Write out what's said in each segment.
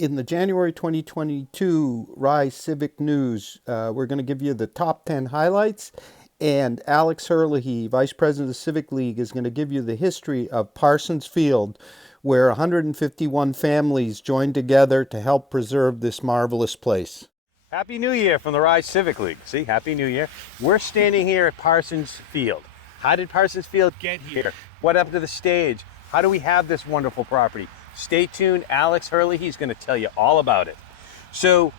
In the January 2022 Rye Civic News, we're going to give you the top 10 highlights, and Alex Herlihy, Vice President of the Civic League, is going to give you the history of Parsons Field, where 151 families joined together to help preserve this marvelous place. Happy New Year from the Rye Civic League. See, Happy New Year. We're standing here at Parsons Field. How did Parsons Field get here? What happened to the stage? How do we have this wonderful property? Stay tuned. Alex Herlihy is going to tell you all about it. So,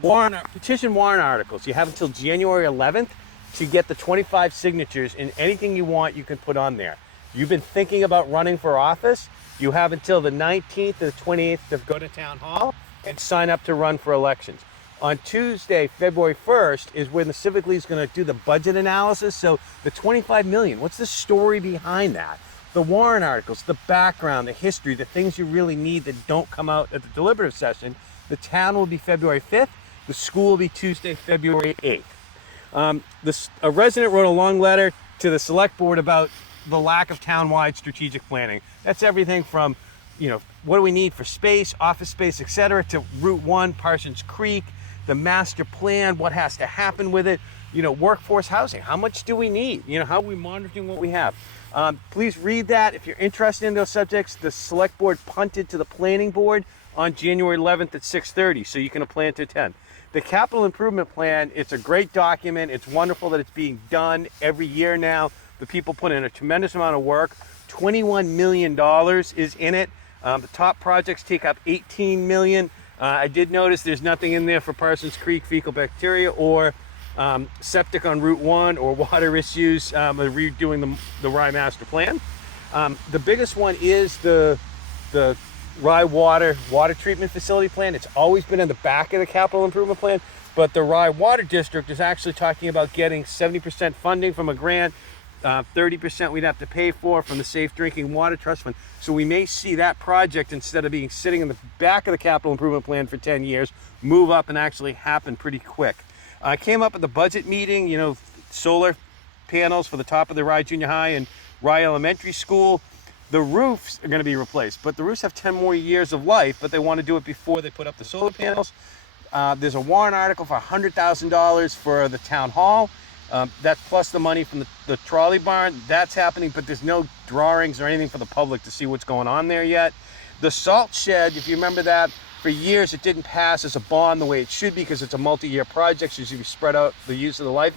petition warrant articles. You have until January 11th to get the 25 signatures, and anything you want you can put on there. You've been thinking about running for office. You have until the 19th and the 28th to go to town hall and sign up to run for elections. On Tuesday, February 1st, is when the Civic League is going to do the budget analysis. So the 25 million, what's the story behind that? The warrant articles, the background, the history, the things you really need that don't come out at the deliberative session. The town will be February 5th. The school will be Tuesday, February 8th. A resident wrote a long letter to the select board about the lack of town-wide strategic planning. That's everything from, what do we need for space, office space, etc., to Route 1, Parsons Creek, the master plan, what has to happen with it, workforce housing. How much do we need? How are we monitoring what we have? Please read that. If you're interested in those subjects, the select board punted to the planning board on January 11th at 6:30, so you can plan to attend. The capital improvement plan, it's a great document. It's wonderful that it's being done every year now. The people put in a tremendous amount of work. $21 million is in it. The top projects take up $18 million. I did notice there's nothing in there for Parsons Creek fecal bacteria or septic on Route 1 or water issues, redoing the Rye master plan. The biggest one is the Rye water treatment facility plan. It's always been in the back of the capital improvement plan, but the Rye Water District is actually talking about getting 70% funding from a grant, 30% we'd have to pay for from the Safe Drinking Water Trust Fund. So we may see that project, instead of being sitting in the back of the capital improvement plan for 10 years, move up and actually happen pretty quick. Came up at the budget meeting, solar panels for the top of the Rye Junior High and Rye Elementary School. The roofs are going to be replaced, but the roofs have 10 more years of life, but they want to do it before they put up the solar panels. There's a warrant article for $100,000 for the town hall. That's plus the money from the trolley barn. That's happening, but there's no drawings or anything for the public to see what's going on there yet. The salt shed, if you remember that, for years it didn't pass as a bond the way it should be because it's a multi-year project, so you should spread out the use of the life.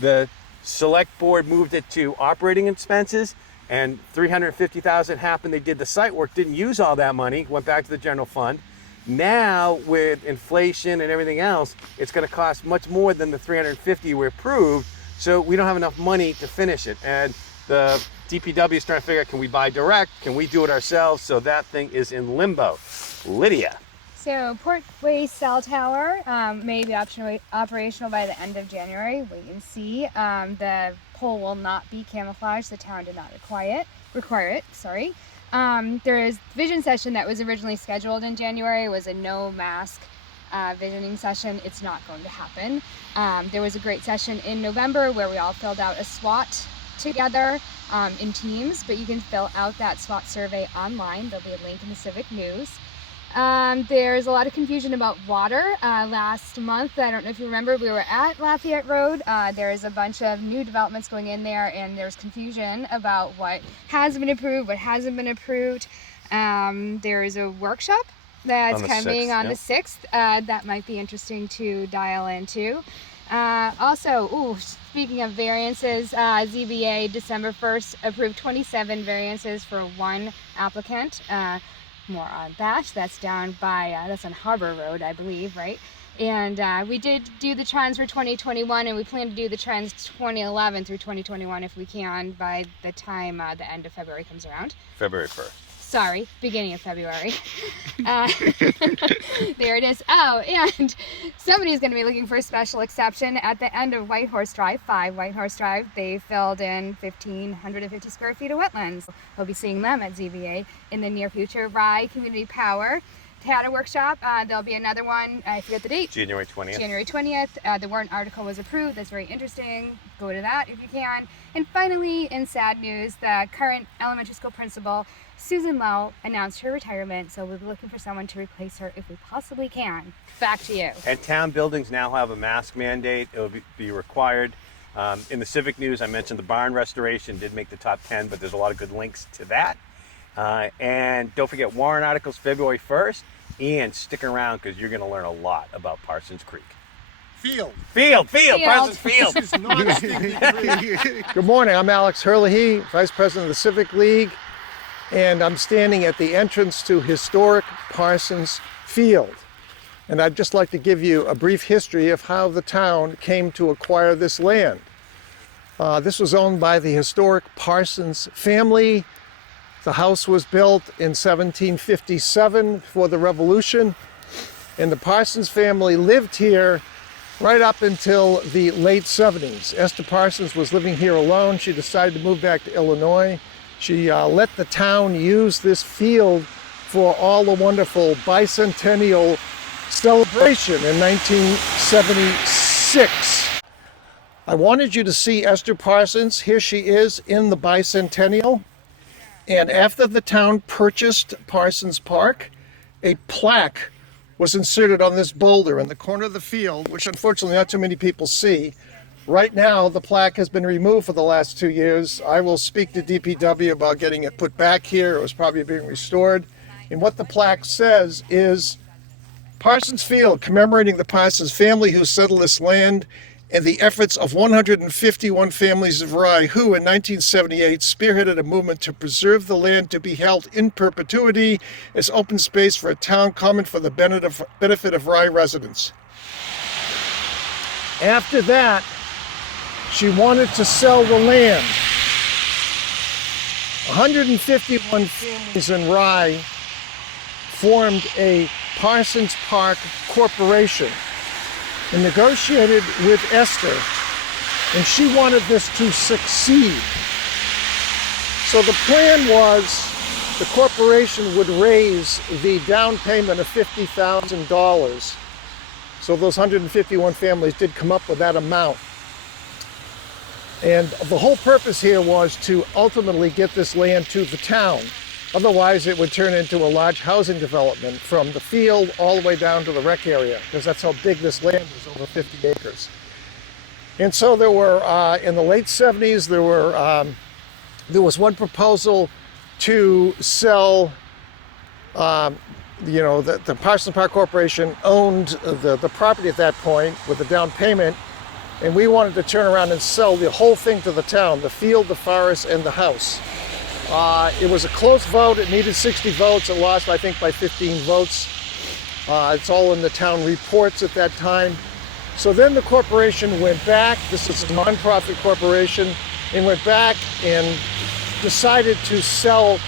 The select board moved it to operating expenses, and $350,000 happened. They did the site work, didn't use all that money, went back to the general fund. Now, with inflation and everything else, it's going to cost much more than the $350 we approved, so we don't have enough money to finish it. And the DPW is trying to figure out, can we buy direct? Can we do it ourselves? So that thing is in limbo. Lydia. So Port Way Cell Tower may be operational by the end of January. Wait and see. The pole will not be camouflaged. The town did not require it. Sorry. There is vision session that was originally scheduled in January. It was a no mask visioning session. It's not going to happen. There was a great session in November where we all filled out a SWOT together in teams, but you can fill out that SWOT survey online. There'll be a link in the Civic News. There's a lot of confusion about water. Last month, I don't know if you remember, we were at Lafayette Road. There's a bunch of new developments going in there, and there's confusion about what has been approved, what hasn't been approved. There's a workshop that's coming on the 6th. That might be interesting to dial into. Also, speaking of variances, ZBA December 1st approved 27 variances for one applicant. More on that. That's down by, that's on Harbor Road, I believe, right? And we did do the trends for 2021, and we plan to do the trends 2011 through 2021 if we can by the time the end of February comes around. February 1st. Sorry, beginning of February. There it is. Oh, and somebody's going to be looking for a special exception at the end of White Horse Drive, 5 White Horse Drive. They filled in 1,550 square feet of wetlands. We'll be seeing them at ZBA in the near future. Rye Community Power had a workshop. There'll be another one. I forget the date. January 20th. January 20th. The warrant article was approved. That's very interesting. Go to that if you can. And finally, in sad news, the current elementary school principal Susan Lowe announced her retirement, so we'll be looking for someone to replace her if we possibly can. Back to you. And town buildings now have a mask mandate. It will be required. In the Civic News, I mentioned the barn restoration did make the top 10, but there's a lot of good links to that. And don't forget warrant articles February 1st, and stick around because you're going to learn a lot about Parsons Creek. Field. Parsons Field. This is not a stinky creek. Good morning, I'm Alex Herlihy, Vice President of the Civic League, and I'm standing at the entrance to historic Parsons Field. And I'd just like to give you a brief history of how the town came to acquire this land. This was owned by the historic Parsons family. The house was built in 1757 before the Revolution, and the Parsons family lived here right up until the late 70s. Esther Parsons was living here alone. She decided to move back to Illinois. She let the town use this field for all the wonderful bicentennial celebration in 1976. I wanted you to see Esther Parsons. Here she is in the bicentennial. And after the town purchased Parsons Park, a plaque was inserted on this boulder in the corner of the field, which unfortunately not too many people see. Right now, the plaque has been removed for the last 2 years. I will speak to DPW about getting it put back here. It was probably being restored. And what the plaque says is, Parsons Field, commemorating the Parsons family who settled this land and the efforts of 151 families of Rye who, in 1978, spearheaded a movement to preserve the land to be held in perpetuity as open space for a town common for the benefit of Rye residents. After that, she wanted to sell the land. 151 families in Rye formed a Parsons Park Corporation and negotiated with Esther, and she wanted this to succeed. So the plan was the corporation would raise the down payment of $50,000. So those 151 families did come up with that amount. And the whole purpose here was to ultimately get this land to the town. Otherwise, it would turn into a large housing development from the field all the way down to the rec area, because that's how big this land is, over 50 acres. And so there were, in the late 70s, there was one proposal to sell, the Parsons Park Corporation owned the property at that point with the down payment, and we wanted to turn around and sell the whole thing to the town, the field, the forest, and the house. It was a close vote. It needed 60 votes. It lost, I think, by 15 votes. It's all in the town reports at that time. So then the corporation went back. This is a nonprofit corporation, and went back and decided to sell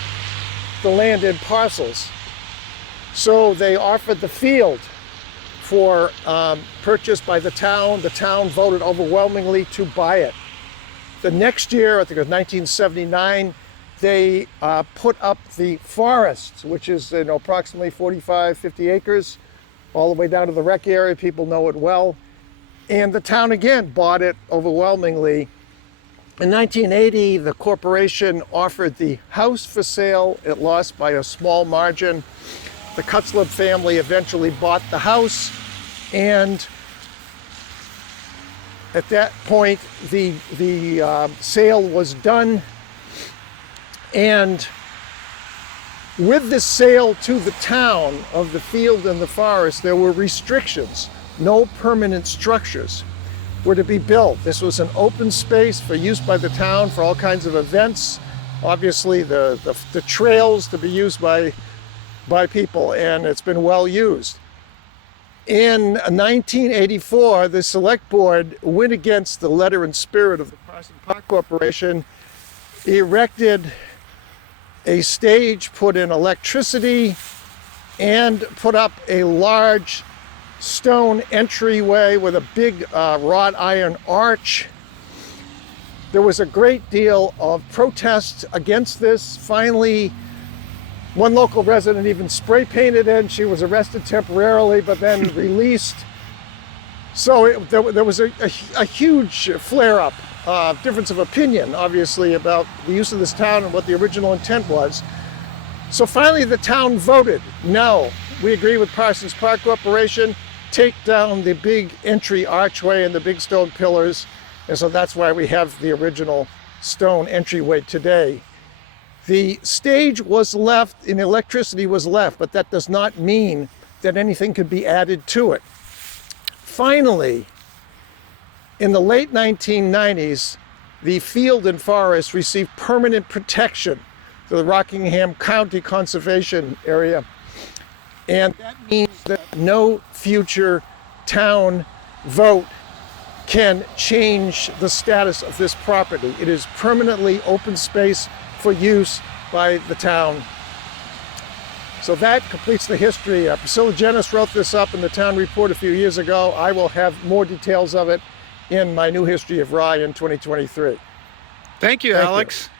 the land in parcels. So they offered the field for purchase by the town. The town voted overwhelmingly to buy it. The next year, I think it was 1979, they put up the forest, which is approximately 45, 50 acres, all the way down to the rec area. People know it well. And the town again bought it overwhelmingly. In 1980, the corporation offered the house for sale. It lost by a small margin. The Cutzleb family eventually bought the house, and at that point, the sale was done. And with the sale to the town of the field and the forest, there were restrictions. No permanent structures were to be built. This was an open space for use by the town for all kinds of events. Obviously, the trails to be used by people, and it's been well used. In 1984, the select board went against the letter and spirit of the Parsons Park Corporation, erected a stage, put in electricity, and put up a large stone entryway with a big wrought iron arch. There was a great deal of protest against this. Finally, one local resident even spray painted it. She was arrested temporarily, but then released. So there was a huge flare-up. Difference of opinion, obviously, about the use of this town and what the original intent was. So finally the town voted, no, we agree with Parsons Park Corporation, take down the big entry archway and the big stone pillars. And so that's why we have the original stone entryway today. The stage was left and electricity was left, but that does not mean that anything could be added to it. Finally, in the late 1990s, the field and forest received permanent protection to the Rockingham County Conservation Area. And that means that no future town vote can change the status of this property. It is permanently open space for use by the town. So that completes the history. Priscilla Jennis wrote this up in the town report a few years ago. I will have more details of it in my new history of Rye in 2023. Thank you, Thank you. Alex.